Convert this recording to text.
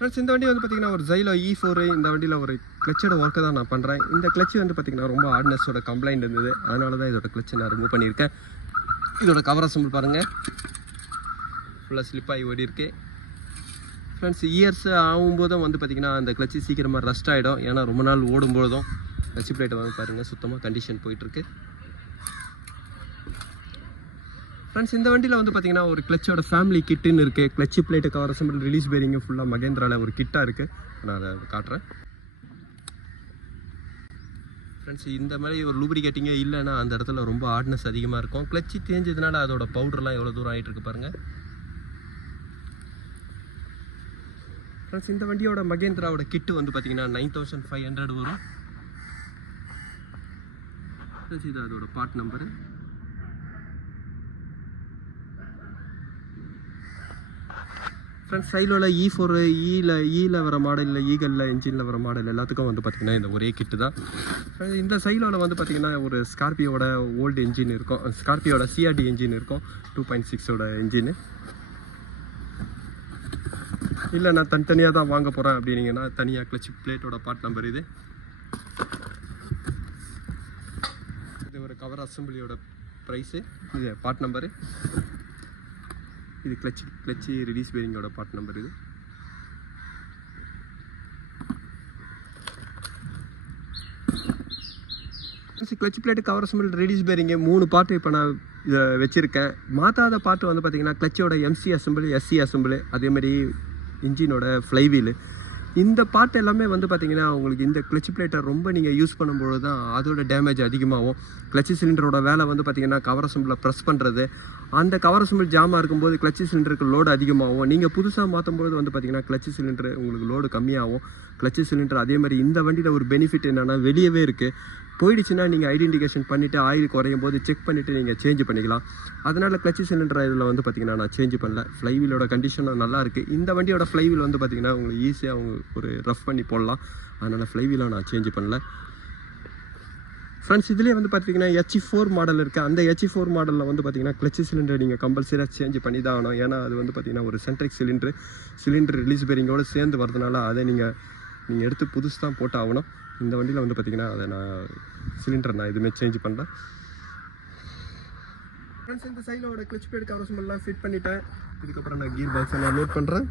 Friends இந்த வண்டி வந்து பார்த்திங்கன்னா ஒரு ஜைலோ E4 இந்த வண்டியில் ஒரு கிளச்சோட ஒர்க்கை தான் நான் பண்ணுறேன். இந்த கிளச்சு வந்து பார்த்திங்கன்னா ரொம்ப ஹார்ட்னஸோட கம்ப்ளைண்ட் இருந்தது, அதனால தான் இதோட கிளச்சை நான் ரிமூவ் பண்ணியிருக்கேன். இதோட கவர் அசம்பிள் பாருங்கள், ஃபுல்லாக ஸ்லிப்பாகி ஓடி இருக்கு. ஃப்ரெண்ட்ஸ் இயர்ஸ் ஆகும்போதும் வந்து பார்த்திங்கன்னா அந்த கிளச்சு சீக்கிரமாக ரஸ்ட் ஆகிடும். ஏன்னா ரொம்ப நாள் ஓடும்போதும் கிளச்சு பிளேட்டை வந்து பாருங்கள் சுத்தமாக கண்டிஷன் போயிட்டுருக்கு. ஃப்ரெண்ட்ஸ் இந்த வண்டியில் வந்து பார்த்திங்கன்னா ஒரு கிளச்சோட ஃபேமிலி கிட்டுன்னு இருக்குது. Clutch plate, cover assemble, release bearing ஃபுல்லாக மகேந்திராவில் ஒரு கிட்டாக இருக்குது. நான் அதை காட்டுறேன். ஃப்ரெண்ட்ஸ் இந்த மாதிரி ஒரு லூப்ரிகேட்டிங்கே இல்லைன்னா அந்த இடத்துல ரொம்ப ஹார்ட்னஸ் அதிகமாக இருக்கும். கிளச்சு தேஞ்சதுனால அதோட பவுடர்லாம் எவ்வளோ தூரம் ஆகிட்டு இருக்கு பாருங்கள். ஃப்ரெண்ட்ஸ் இந்த வண்டியோட மகேந்திராவோட கிட்டு வந்து பார்த்திங்கன்னா 9500 வரும். இது அதோட பார்ட் நம்பரு. ஃப்ரெண்ட்ஸ் சைடில் E4 ஈல வர மாடல், இல்லை ஈகலில் இன்ஜினில் வர மாடல் எல்லாத்துக்கும் வந்து பார்த்திங்கன்னா இந்த ஒரே கிட்டு தான். இந்த சைடில் வந்து பார்த்திங்கன்னா ஒரு ஸ்கார்பியோட ஓல்டு இன்ஜின் இருக்கும். ஸ்கார்பியோட CRD இன்ஜின் இருக்கும், 2.6ஓட இன்ஜின். இல்லை நான் தனித்தனியாக தான் வாங்க போகிறேன் அப்படின்னீங்கன்னா தனியாக கிளச் பிளேட்டோட பார்ட் நம்பர் இது. இது ஒரு கவர் அசம்பிளியோட ப்ரைஸு, இது பார்ட் நம்பரு. இது கிளச்சு ரிலீஸ் பேரிங்கோட பார்ட் நம்பர் இது. Clutch plate, cover assemble, release bearing 3 part இப்போ நான் இதை வச்சுருக்கேன். மாற்றாத பார்ட்டு வந்து பார்த்திங்கன்னா கிளச்சோட MC அசம்பிள், SC அசம்பிள், அதேமாதிரி இன்ஜினோட ஃப்ளைவீலு. இந்த பார்ட் எல்லாமே வந்து பார்த்திங்கன்னா உங்களுக்கு இந்த கிளச் பிளேட்டை ரொம்ப நீங்கள் யூஸ் பண்ணும்போது தான் அதோட டேமேஜ் அதிகமாகும். கிளச்சு சிலிண்டரோட வேலை வந்து பார்த்திங்கன்னா கவர் அசம்பிளை ப்ரெஸ் பண்ணுறது. அந்த கவர் அசம்பிள் ஜாமாக இருக்கும்போது கிளச்சு சிலிண்டருக்கு லோடு அதிகமாகும். நீங்கள் புதுசாக மாற்றும்போது வந்து பார்த்திங்கன்னா கிளச்சு சிலிண்டர் உங்களுக்கு லோடு கம்மியாகும். கிளச்சு சிலிண்டர் அதே மாதிரி இந்த வண்டியில் ஒரு பெனிஃபிட் என்னென்னா வெளியவே இருக்குது. போயிடுச்சுன்னா நீங்கள் ஐடென்டிஃபிகேஷன் பண்ணிவிட்டு ஆயில் குறையும் போது செக் பண்ணிவிட்டு நீங்கள் சேஞ்ச் பண்ணிக்கலாம். அதனால் கிளச்சு சிலிண்டர் இதில் வந்து பார்த்திங்கன்னா நான் சேஞ்ச் பண்ணல. ஃப்ளைவீலோட கண்டிஷனும் நல்லாயிருக்கு. இந்த வண்டியோட ஃப்ளைவீல் வந்து பார்த்திங்கன்னா உங்களுக்கு ஈஸியாக அவங்க ஒரு ரஃப் பண்ணி போடலாம். அதனால் ஃப்ளைவீலை நான் சேஞ்ச் பண்ணல. ஃப்ரெண்ட்ஸ் இதிலே வந்து பார்த்திங்கன்னா H4 மாடல் இருக்குது. அந்த H4 மாடலில் வந்து பார்த்திங்கன்னா கிளச்சு சிலிண்டர் நீங்கள் கம்பல்சரியாக சேஞ்ச் பண்ணி தான் ஆகணும். ஏன்னா அது வந்து பார்த்திங்கன்னா ஒரு சென்ட்ரிக் சிலிண்டர் ரிலீஸ் பேரிங்கோடு சேர்ந்து வரதுனால அதை நீங்கள் எடுத்து புதுசு தான் போட்டு ஆகணும். இந்த வண்டியில் வந்து பார்த்திங்கன்னா அதை சிலிண்டர் நான் எதுவுமே சேஞ்ச் பண்ணல. ஃப்ரெண்ட்ஸ் இந்த சைடில் கிளச் பிளேட், கவர் அசம்பிள்லாம் ஃபிட் பண்ணிட்டேன். இதுக்கப்புறம் நான் கீர் பாக்ஸை நான் லோட் பண்ணுறேன்.